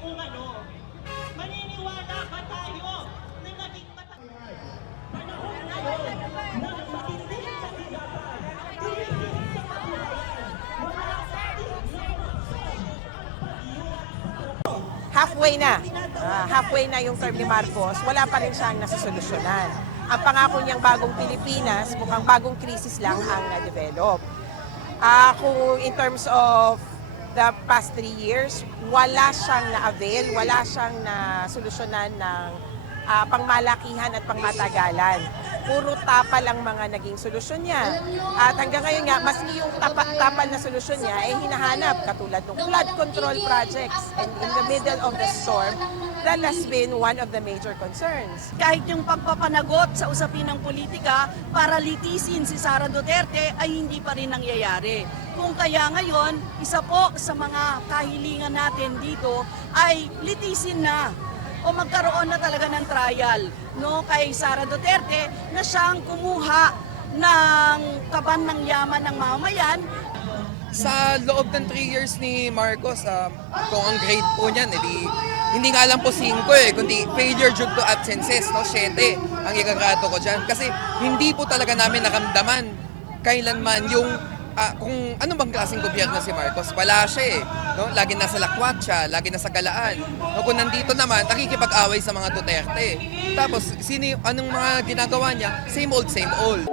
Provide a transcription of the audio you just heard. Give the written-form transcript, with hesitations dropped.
kung ano. Maniniwala ba tayo na naging panahon ngayon ng matinding kasigapan, tinitid sa kabuhayan, wala sa ating halfway na yung term ni Marcos, wala pa rin siyang nasusolusyonan. Ang pangako niyang bagong Pilipinas, mukhang bagong krisis lang ang na-develop. Kung in terms of the past 3 years, wala siyang na-avail, wala siyang na-solusyonan ng pangmalakihan at pangmatagalan. Puro tapal ang mga naging solusyon niya. At hanggang ngayon nga, maski yung tapal na solusyon niya ay hinahanap katulad ng flood control projects. And in the middle of the storm, that has been one of the major concerns. Kahit yung pagpapanagot sa usapin ng politika para litisin si Sara Duterte ay hindi pa rin nangyayari. Kung kaya ngayon, isa po sa mga kahilingan natin dito ay litisin na o magkaroon na talaga ng trial kay Sara Duterte na siyang kumuha ng kaban ng yaman ng mamamayan. Sa loob ng 3 years ni Marcos, kung ang grade po niyan, hindi nga lang po 5 kundi failure due to absences, 7 ang igagrato ko dyan. Kasi hindi po talaga namin nakamdaman kailanman yung kung ano bang klaseng gobyerno si Marcos. Wala siya Lagi nasa lakwat siya, lagi nasa galaan. Kung nandito naman, nakikipag-away sa mga Duterte. Tapos, anong mga ginagawa niya? Same old, same old.